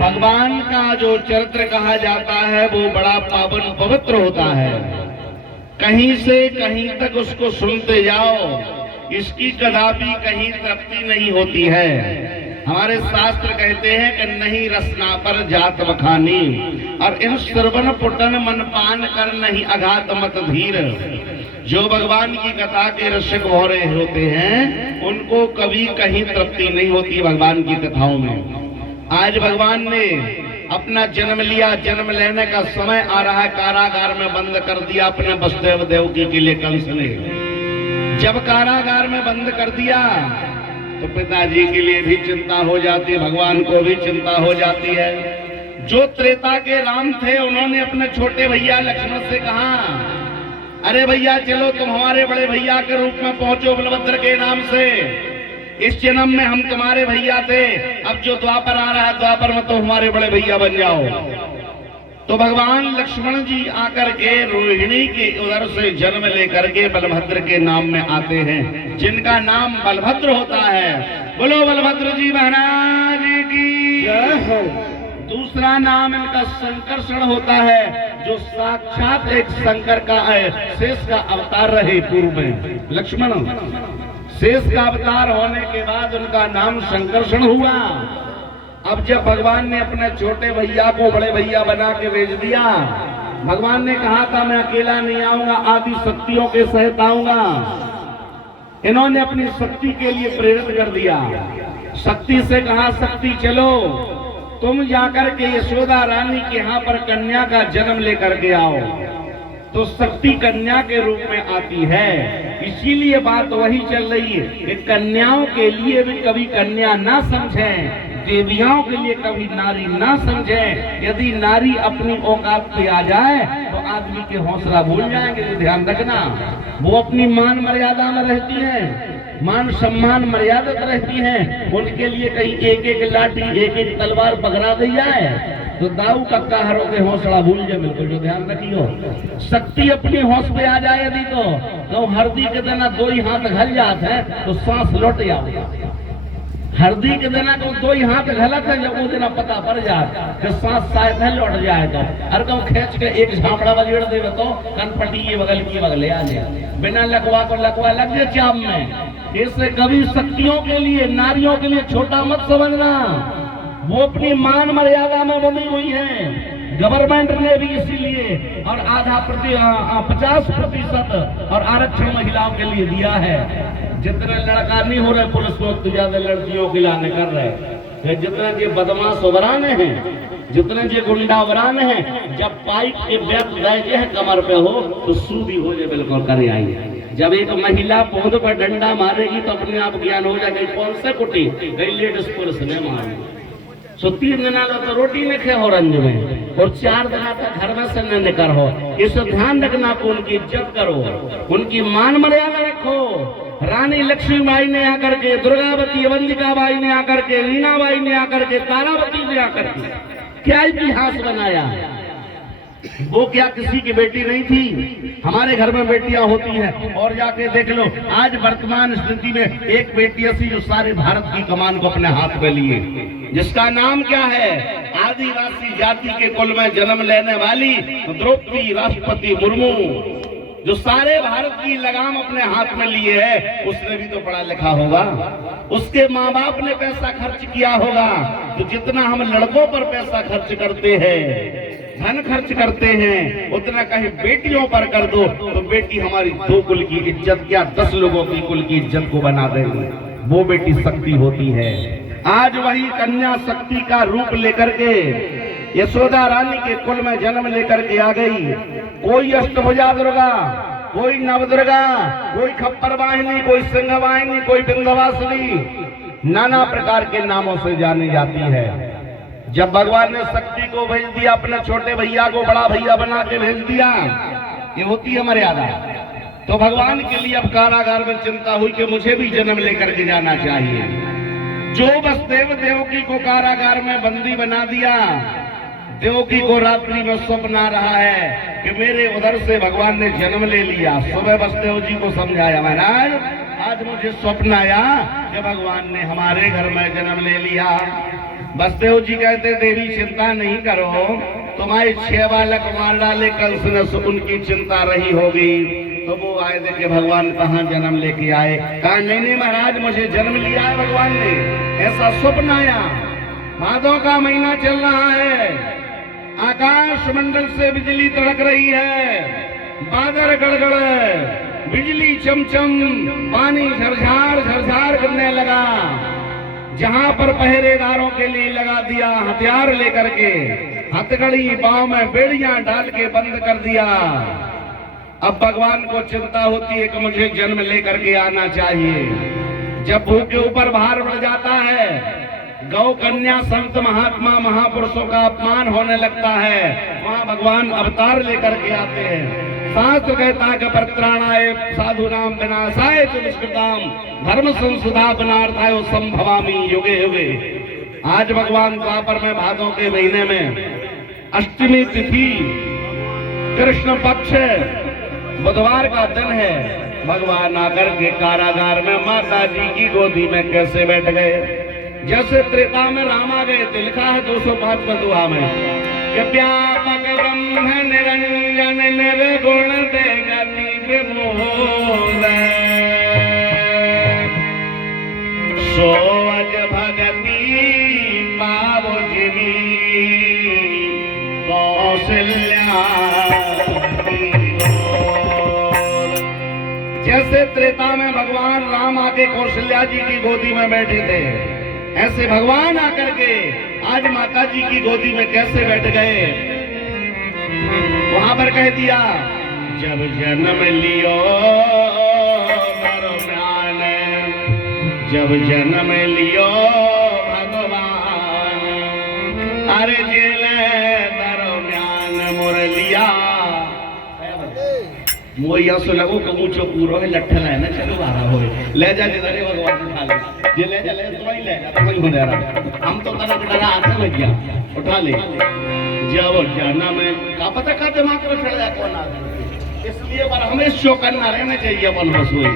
भगवान का जो चरित्र कहा जाता है वो बड़ा पावन पवित्र होता है। कहीं से कहीं तक उसको सुनते जाओ, इसकी कदापि कहीं तृप्ति नहीं होती है। हमारे शास्त्र कहते हैं कि नहीं रसना पर जात बखानी, और इन श्रवण पुटन मन पान कर नहीं अघात मत धीर। जो भगवान की कथा के रसिक भौरे होते हैं उनको कभी कहीं तृप्ति नहीं होती भगवान की कथाओं में। आज भगवान ने अपना जन्म लिया, जन्म लेने का समय आ रहा है, कारागार में बंद कर दिया अपने वसुदेव देवकी के लिए कंस ने। जब कारागार में बंद कर दिया तो पिताजी के लिए भी चिंता हो जाती है, भगवान को भी चिंता हो जाती है। जो त्रेता के राम थे उन्होंने अपने छोटे भैया लक्ष्मण से कहा, अरे भैया चलो तुम हमारे बड़े भैया के रूप में पहुंचो बलभद्र के नाम से। इस जन्म में हम तुम्हारे भैया थे, अब जो द्वापर आ रहा है द्वापर में तो हमारे बड़े भैया बन जाओ। तो भगवान लक्ष्मण जी आकर के रोहिणी के उधर से जन्म लेकर के बलभद्र के नाम में आते हैं, जिनका नाम बलभद्र होता है। बोलो बलभद्र जी महाराज की जय हो। दूसरा नाम इनका संकर्षण होता है, जो साक्षात एक शंकर का है, शेष का अवतार रहे पूर्व में। लक्ष्मण शेष का अवतार होने के बाद उनका नाम संकर्षण हुआ। अब जब भगवान ने अपने छोटे भैया को बड़े भैया बना के भेज दिया, भगवान ने कहा था मैं अकेला नहीं आऊंगा, आदि शक्तियों के सहित आऊंगा। इन्होंने अपनी शक्ति के लिए प्रेरित कर दिया। शक्ति से कहा, शक्ति चलो तुम जाकर के यशोदा रानी के यहाँ पर कन्या का जन्म लेकर के आओ। तो शक्ति कन्या के रूप में आती है। इसीलिए बात वही चल रही है कि कन्याओं के लिए भी कभी कन्या ना समझें, देवियों के लिए कभी नारी ना समझें। यदि नारी अपनी औकात पे आ जाए तो आदमी के हौसला भूल जाएंगे। तो ध्यान रखना, वो अपनी मान मर्यादा में रहती है, मान सम्मान मर्यादा रहती है। उनके लिए कहीं एक एक लाठी एक एक तलवार पकड़ा दी जाए तो दाऊ कक्का हरों के हौसला भूल जाए। बिल्कुल जो ध्यान रखियो, शक्ति अपनी होश पे आ जाए यदि तो हरदी के देना दो ही हाथ घल जाते हैं तो सांस लौट जाओ। हरदी के देना को दो ही हाथ गलत है, जब वो देना पता पड़ जाए कि सांस शायद है लौट जाए तो हर कम खींच के एक झापड़ा बजेड़ देवे तो कनपटी ये बगल की बगले आ जाए, बिना लकवा को लकवा लग जाए चाप में। इससे कभी शक्तियों के लिए नारियों के लिए छोटा मत समझना, वो अपनी मान मर्यादा में बनी हुई है। गवर्नमेंट ने भी इसीलिए और 50% और आरक्षण महिलाओं के लिए दिया है। जितने लड़का नहीं हो रहे पुलिस को तो ज्यादा लड़कियों के लाने कर रहे। जितने ये बदमाश उबराने हैं, जितने ये गुंडा उबराने हैं, जब पाइप के बैग बैठे हैं कमर पे हो तो सूदी हो जाए बिल्कुल करे आएंगे। जब एक महिला पौध पर डंडा मारेगी तो अपने आप ज्ञान हो जाएगा कौन से कुटी गई लेडीज पुलिस ने मारी। सो 3 दिन तो रोटी नहीं खे हो रंज में, और 4 दिन तक घर में से न निकल हो। इस ध्यान रखना को उनकी इज्जत करो, उनकी मान मर्यादा रखो। रानी लक्ष्मी बाई ने आकर के, दुर्गावती अवंतिका बाई ने आकर के, रीना बाई ने आकर के, तारावती ने आकर के क्या इतिहास बनाया। वो क्या किसी की बेटी नहीं थी? हमारे घर में बेटियां होती हैं और जाके देख लो। आज वर्तमान स्थिति में एक बेटी ऐसी जो सारे भारत की कमान को अपने हाथ में लिए, जिसका नाम क्या है? आदिवासी जाति के कुल में जन्म लेने वाली द्रौपदी राष्ट्रपति मुर्मू, जो सारे भारत की लगाम अपने हाथ में लिए है, उसने भी तो पढ़ा लिखा होगा, उसके माँ बाप ने पैसा खर्च किया होगा। तो जितना हम लड़कों पर पैसा खर्च करते हैं, धन खर्च करते हैं, उतना कहीं बेटियों पर कर दो तो बेटी हमारी 2 कुल की इज्जत क्या 10 लोगों की कुल की इज्जत को बना देगी। वो बेटी शक्ति होती है। आज वही कन्या शक्ति का रूप लेकर के यशोदा रानी के कुल में जन्म लेकर के आ गई। कोई अष्टभुजा दुर्गा, कोई नवदुर्गा, कोई खप्पर वाहिनी, कोई सिंह वाहिनी, कोई विंध्यवासिनी, नाना प्रकार के नामों से जानी जाती है। जब भगवान ने शक्ति को भेज दिया, अपने छोटे भैया को बड़ा भैया बना के भेज दिया, ये होती है मर्यादा। तो भगवान के लिए अब कारागार में चिंता हुई कि मुझे भी जन्म लेकर के जाना चाहिए। जो बस देवकी को कारागार में बंदी बना दिया, देवकी को रात्रि में स्वप्न आ रहा है कि मेरे उधर से भगवान ने जन्म ले लिया। सुबह वसुदेव जी को समझाया, महाराज आज मुझे स्वप्न आया कि भगवान ने हमारे घर में जन्म ले लिया। वसुदेव जी कहते देवी चिंता नहीं करो, तुम्हारे 6 बालक मार डाले कंस ने, उनकी चिंता रही होगी। तो वो आए देखे भगवान कहाँ जन्म लेके आए। कहा नहीं महाराज मुझे जन्म लिया है भगवान ने, ऐसा स्वप्न आया। भादों का महीना चल रहा है, आकाश मंडल से बिजली तड़क रही है, बादल गड़गड़, बिजली चमचम, पानी झरझार झरझार करने लगा। जहां पर पहरेदारों के लिए लगा दिया हथियार लेकर के, हथकड़ी पांव में बेड़ियां डाल के बंद कर दिया। अब भगवान को चिंता होती है कि मुझे जन्म लेकर के आना चाहिए। जब भूख के ऊपर भार बढ़ जाता है, गौ कन्या संत महात्मा महापुरुषों का अपमान होने लगता है, वहाँ भगवान अवतार लेकर के आते हैं। शास्त्र कहता है कि परित्राणाय साधूनाम विनाशाय च दुष्कृताम धर्म संस्थापनार्थाय संभवामि युगे युगे। आज भगवान द्वापर में भादों के महीने में अष्टमी तिथि, कृष्ण पक्ष, बुधवार का दिन है। भगवान आकर के कारागार में माता जी की गोदी में कैसे बैठ गए। जैसे त्रेता में राम आ गए थे, लिखा है 205 दुआ में कि व्यापक ब्रह्म निरंजन निर्गुण देगति विमूल सोअज भगति पावो जीवी कौशल्या। जैसे त्रेता में भगवान राम आके कौशल्या जी की गोदी में बैठे थे, ऐसे भगवान आकर के आज माता जी की गोदी में कैसे बैठ गए। वहां पर कह दिया जब जन्म लियो भगवान, जब जन्म लियो भगवान, अरे जेल दरम्यान मुरलिया मोया सुलगो कबूचो पूरो है लट्ठल है ना, चलो बाहर हो ले जा जिधर भगवान उठा ले, ये ले जा तो ही ले जा, तो ही हो जा रहा। हम तो तना डरा आते भैया उठा ले। जब जन्म का पता का दिमाग में चढ़ जाए कौन आ गया, इसलिए पर हमें शोकन ना रहना चाहिए। अपन हंसोई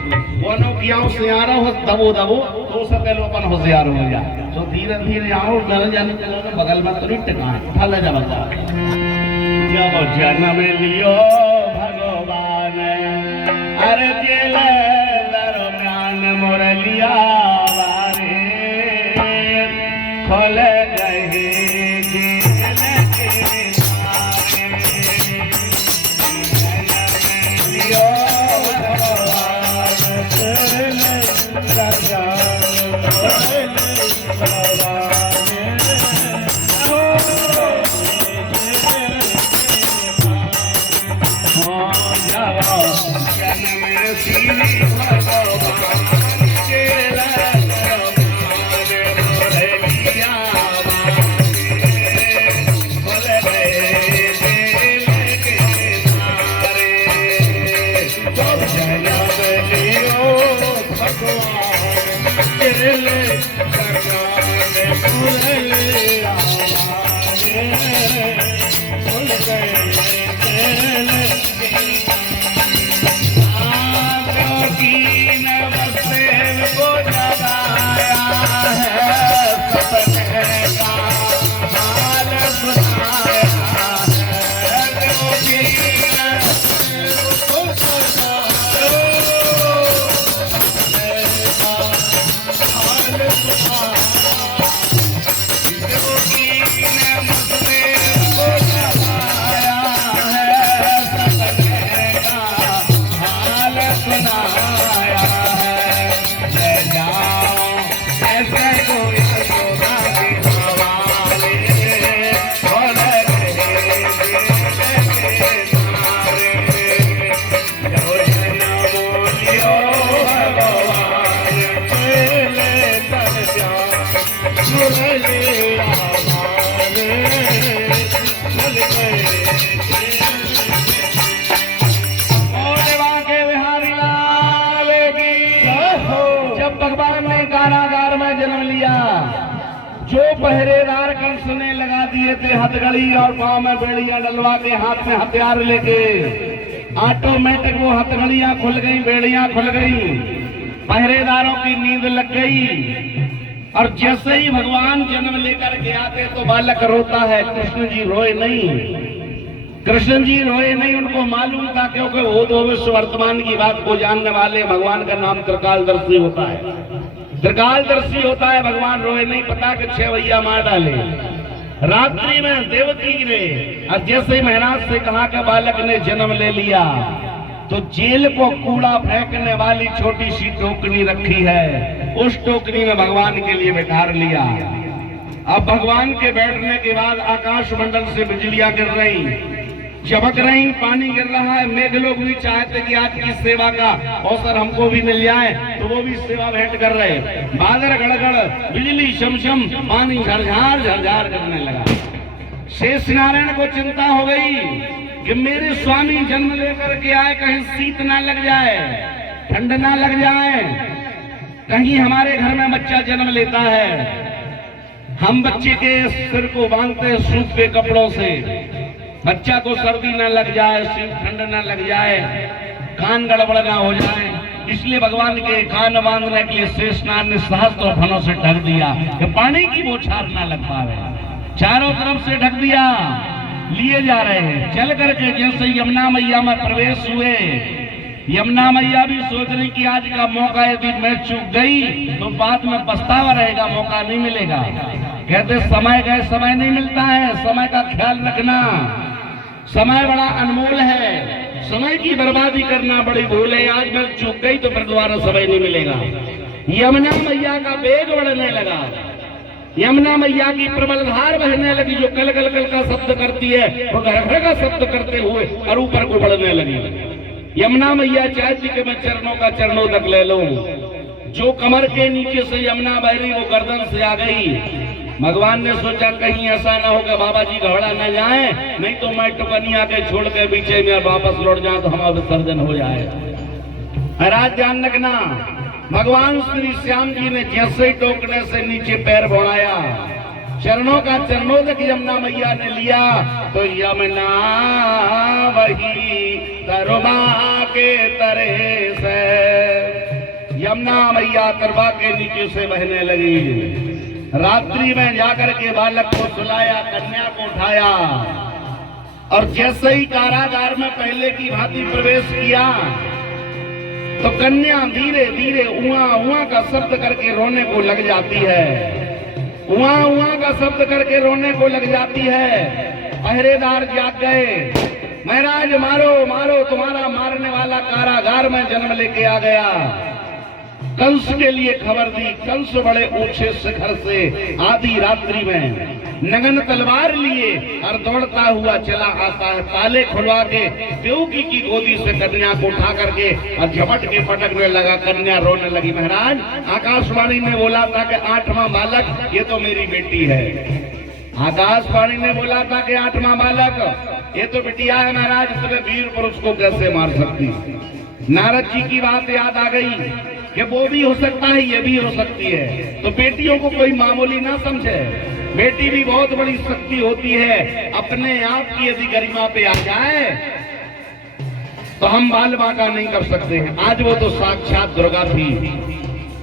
वनो किया से आ रहा हो दबो दबो तो सब लोग अपन होशियार हो जा। तो धीरे धीरे आओ डर जाने चलो ना बगल में तो टिका उठा ले जा बता। जब जन्म लियो भगवान, अरे जेल दरम्यान मुरलिया वारे खोल गए जेल के द्वारे। लियो भगवान जेल दरम्यान हाल जो पहरेदार कंस ने लगा दिए थे हथकड़ी और पांव में बेड़ियां डलवा के, हाथ में हथियार लेके, ऑटोमेटिक वो हथकड़ियां खुल गई, बेड़ियां खुल गई, पहरेदारों की नींद लग गई। और जैसे ही भगवान जन्म लेकर के आते तो बालक रोता है, कृष्ण जी रोए नहीं, कृष्ण जी रोए नहीं। उनको मालूम था क्योंकि वो तो विश्व वर्तमान की बात को जानने वाले, भगवान का नाम त्रिकालदर्शी होता है, त्रिकालदर्शी होता है। भगवान रोए नहीं, पता कि 6 भैया मार डाले। रात्रि में देवकी ने और जैसे ही महाराज से कहा कि बालक ने जन्म ले लिया, तो जेल को कूड़ा फेंकने वाली छोटी सी टोकरी रखी है, उस टोकरी में भगवान के लिए बैठा लिया। अब भगवान के बैठने के बाद आकाश मंडल से बिजलियां गिर रही, चमक रही, पानी गिर रहा है। मेघ लोग भी चाहते कि आज की सेवा का अवसर हमको भी मिल जाए, तो वो भी सेवा भेंट कर रहे। बादल गड़गड़, बिजली शमशम, पानी झरझार झरझार करने लगा। शेष नारायण को चिंता हो गई कि मेरे स्वामी जन्म लेकर के आए, कहीं शीत ना लग जाए, ठंड ना लग जाए, कहीं हमारे घर में बच्चा जन्म लेता है, हम बच्चे के सिर को बांधते हैं सूखे कपड़ों से, बच्चा को सर्दी ना लग जाए, ठंड ना लग जाए, कान गड़बड़ ना हो जाए। इसलिए भगवान के कान बांधने के लिए शेषनाग ने सहस्त्र फनों से ढक दिया कि पानी की बौछार ना लग पावे। चारों तरफ से ढक दिया, लिए जा रहे हैं। चल करके जैसे यमुना मैया में प्रवेश हुए, यमुना मैया भी सोच रही कि आज का मौका यदि मैं चूक गई तो बाद में पछतावा रहेगा, मौका नहीं मिलेगा। कहते समय गए समय नहीं मिलता है, समय का ख्याल रखना, समय बड़ा अनमोल है, समय की बर्बादी करना बड़ी भूल है। आज मैं चूक गई तो फिर दोबारा समय नहीं मिलेगा। यमुना मैया का वेग बढ़ने लगा, यमुना मैया की प्रबल धार बहने लगी, जो कल कल कल का शब्द करती है वो घर घर का शब्द करते हुए और ऊपर को बढ़ने लगी। यमुना मैया चाहती कि मैं चरणों का चरणों तक ले लूं। जो कमर के नीचे से यमुना बह रही वो गर्दन से आ गई। भगवान ने सोचा कहीं ऐसा ना हो कि बाबा जी घबरा न जाए, नहीं तो मैं टुकनिया के छोड़ के पीछे में वापस लौट जाऊं तो हमारा विसर्जन हो जाए। महाराज ध्यान रखना, भगवान श्री श्याम जी ने जैसे ही टोकने से नीचे पैर बढ़ाया, चरणों का चरणों तक यमुना मैया ने लिया, तो यमुना वही तरवा के तरह से यमुना मैया तरवा के नीचे से बहने लगी। रात्रि में जाकर के बालक को सुलाया, कन्या को उठाया और जैसे ही कारागार में पहले की भांति प्रवेश किया तो कन्या धीरे धीरे उआ उआ का शब्द करके रोने को लग जाती है, उआ उआ का शब्द करके रोने को लग जाती है। पहरेदार जाग गए, महाराज मारो मारो, तुम्हारा मारने वाला कारागार में जन्म लेके आ गया। कंस के लिए खबर दी, कंस बड़े ऊंचे शिखर से आधी रात्रि में नगन तलवार लिए और दौड़ता हुआ चला आता है। ताले खुलवा के देवकी की गोदी से कन्या को उठा करके और झपट के पटकने लगा। कन्या रोने लगी। महाराज आकाशवाणी ने बोला था कि 8वां बालक ये तो मेरी बेटी है। आकाशवाणी ने बोला था कि 8वां बालक ये तो बिटिया है। महाराज इतने वीर पुरुष को कैसे मार सकती। नारद जी की बात याद आ गई कि वो भी हो सकता है, ये भी हो सकती है। तो बेटियों को कोई मामूली ना समझे, बेटी भी बहुत बड़ी शक्ति होती है। अपने आप की यदि गरिमा पे आ जाए तो हम बाल बांका नहीं कर सकते हैं। आज वो तो साक्षात दुर्गा थी।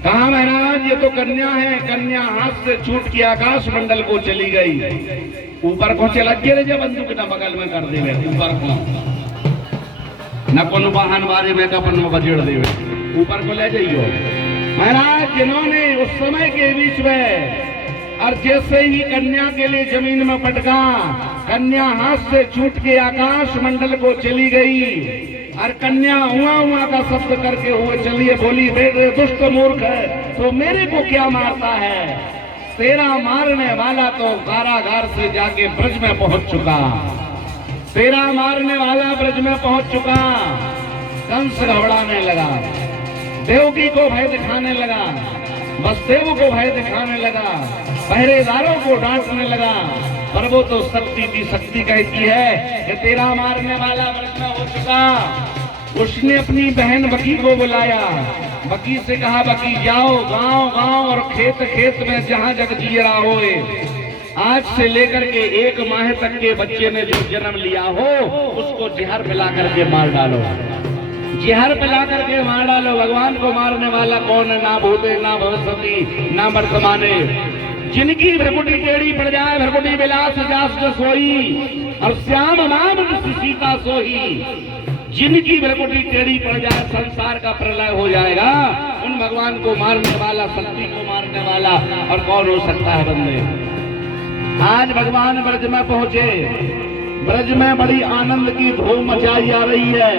कहा महाराज ये तो कन्या है। कन्या हाथ से छूट के आकाश मंडल को चली गई। ऊपर को चला गिर जब बंदूक ना बगल में कर देवे, ऊपर को न कोनो वाहन बारे में कपन में बजेड़ देवे, ऊपर को ले जाइयो। महाराज जिन्होंने उस समय के बीच में और जैसे ही कन्या के लिए जमीन में पटका, कन्या हाथ से छूट के आकाश मंडल को चली गई और कन्या हुआ हुआ का शब्द करके हुए चलिए बोली, बेटे दुष्ट मूर्ख है तो मेरे को क्या मारता है। तेरा मारने वाला तो कारागार से जाके ब्रज में पहुंच चुका। तेरा मारने वाला ब्रज में पहुंच चुका। कंस घबराने लगा, देवकी को भय दिखाने लगा, वसुदेव को भय दिखाने लगा, पहरेदारों को डांटने लगा। पर वो तो शक्ति की शक्ति कहती है कि तेरा मारने वाला ब्रज में हो चुका। उसने अपनी बहन बकी को बुलाया बकी से कहा, बकी जाओ गांव गांव और खेत खेत में जहां जग जीरा होए, आज से लेकर के 1 माह तक के बच्चे ने जो जन्म लिया हो उसको जहर मिला करके मार डालो, जहर मिला करके मार डालो। भगवान को मारने वाला कौन है? ना भूते ना भविष्यति ना वर्तमाने। जिनकी भ्रकुटी टेढ़ी पड़ जाए, भ्रकुटी विलास जास सोई और श्याम नाम सीता सोही। जिनकी भ्रकुटी टेढ़ी पड़ जाए संसार का प्रलय हो जाएगा। उन भगवान को मारने वाला, शक्ति को मारने वाला और कौन हो सकता है बंदे? आज भगवान ब्रज में पहुंचे, ब्रज में बड़ी आनंद की धूम मचाई जा रही है,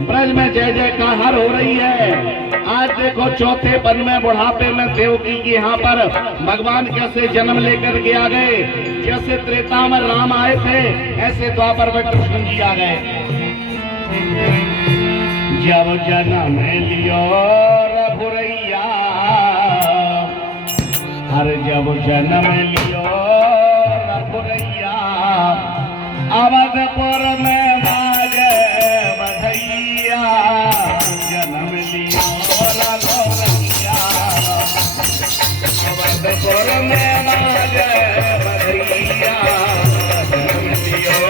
ब्रज में जय जयकार हो रही है। आज देखो चौथे पद में बुढ़ापे में देवकी के यहाँ पर भगवान कैसे जन्म लेकर के आ गए। जैसे त्रेता में राम आए थे ऐसे द्वापर में कृष्ण जी आ गए। जब जन्म लियो रघुरैया, हर जब जन्म लियो रघुरैया, अवधपुर में बाजे बधैया, जन्म लियो रघुरैया, अवधपुर में बाजे बधैया, जन्म लियो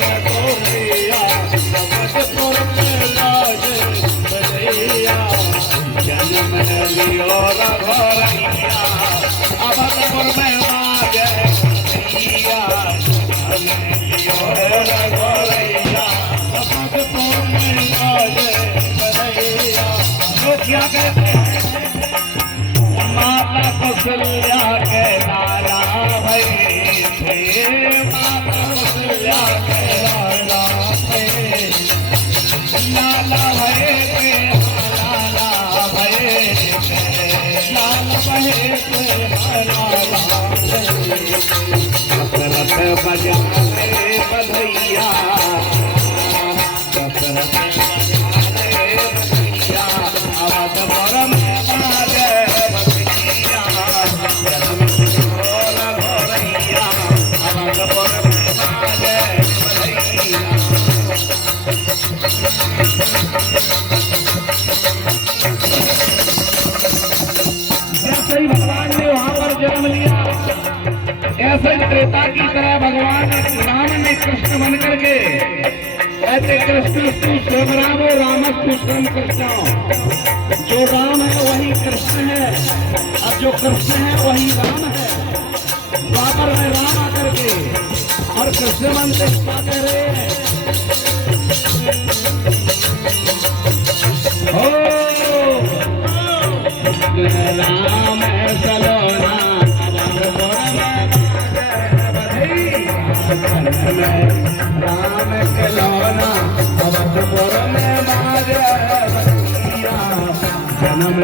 रघुरैया, अवधपुर में बाजे बधैया, जन्म लियो रघुरैया, अवधपुर में बाजे बधैया, जन्म लियो रघुरैया, अवधपुर में बाजे बधैया। लोग क्या कहते हैं? माता कौशल्या के लाला भई थे, माता कौशल्या के लाला भई, लाला भई के लाला भई के, लाला भई के लाला भई, दशरथ बजाए बधैया, दशरथ बजाए बधैया, अवधपुर में बाजे बधैया, जन्म लियो रघुरैया, अवधपुर में बाजे बधैया। जैसे ही भगवान ने वहां पर जन्म लिया, ऐसे ही त्रेता की तरह भगवान राम ने कृष्ण बन करके ऐसे कृष्ण तू स्वयं राम हो, रामस्तु स्वयं कृष्ण। जो राम है वही कृष्ण है और जो कृष्ण है वही राम है। द्वापर में राम आकर के और कृष्ण मन से क्या कह रहे हैं? राम चलो ना राम खिलौना, अवधपुर में बाजे बधैया, जन्म